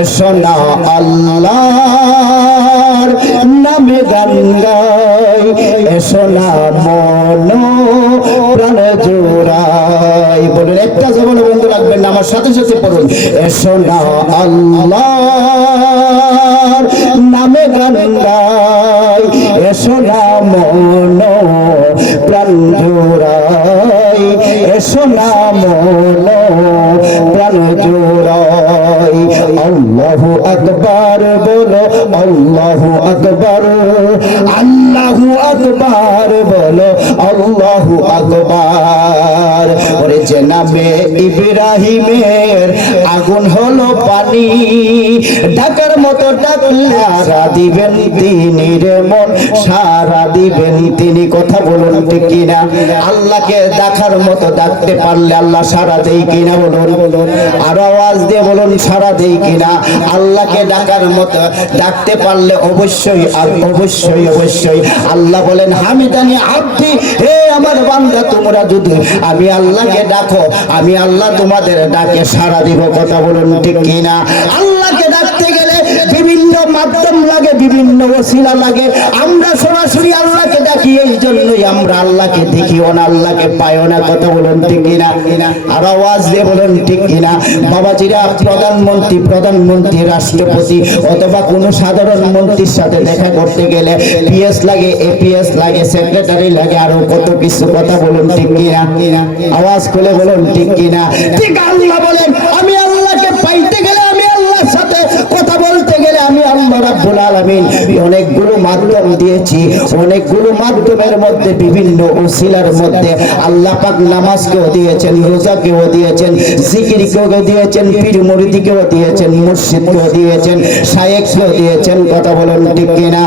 এসো না আল্লাহর নামে গান গাই, এসো না মন প্রাণ জোড়াই। বলুন একটা জবান বন্ধ রাখবেন না, আমার সাথে সাথে পড়ুন, এসো না আল্লাহর নামে গান গাই, এসো না মন প্রাণ জোড়াই, এসো না মন প্রাণ জোড়াই। আল্লাহু আকবার বলো, আল্লাহু আকবার, আল্লাহু আকবার বলো, আল্লাহু আকবার। ওরে জনাবে ইব্রাহিমের আগুন হলো পানি, ডাকার মতো ডাকলে সারা দিবেন তিনি রে মন, সারা দিবেন তিনি। কথা বলুন ঠিক কিনা? আল্লাহকে দেখার মতো ডাকতে পারলে আল্লাহ সারা দেয় কিনা? বলুন আর আওয়াজ দিয়ে বলুন, সারা দেয় কিনা? আল্লাহকে ডাকার মতো ডাকতে পারলে অবশ্যই আর অবশ্যই অবশ্যই আল্লাহ বলেন, হামিদানি আব্দি, হে আমার বান্দা তোমরা যদি আমি আল্লাহকে ডাকো, আমি আল্লাহ তোমাদের ডাকে সারা দিব। কথা বলুন ঠিক কিনা? আল্লাহকে ডাকতে গেলে বিভিন্ন মাধ্যম লাগে, বিভিন্ন ওসিলা লাগে। আমরা সরাসরি আল্লাহকে ডাকি, এই জন্যই আমরা আল্লাহকে দেখিও না, আল্লাহকে পাইও না। কথা বলুন ঠিক কিনা? আর আওয়াজ দিয়ে বলুন ঠিক কিনা? বাবাজিরা, প্রধানমন্ত্রী, রাষ্ট্রপতি অথবা কোনো সাধারণ মন্ত্রীর সাথে দেখা করতে গেলে পিএস লাগে, এপিএস লাগে, সেক্রেটারি লাগে, আরো কত কিছু। কথা বলুন ঠিক কিনা? আওয়াজ খুলে বলুন ঠিক কিনা? ঠিক আল্লাহ বলেন, আমি আল্লাহকে পাইতে গেলে, আমি আল্লাহর সাথে কথা বলতে গেলে আমি আল্লাহ রাব্বুল আলামিন অনেকগুলো মাধ্যম দিয়েছি। অনেকগুলো মাধ্যমের মধ্যে বিভিন্ন ওসিলার মধ্যে আল্লাহ পাক নামাজকেও দিয়েছেন, রোজাকেও দিয়েছেন, জিকিরকেও দিয়েছেন, পীর মুরিদিকেও দিয়েছেন, মুর্শিদকেও দিয়েছেন, শায়েখকেও দিয়েছেন। কথা বলুন ঠিক কিনা?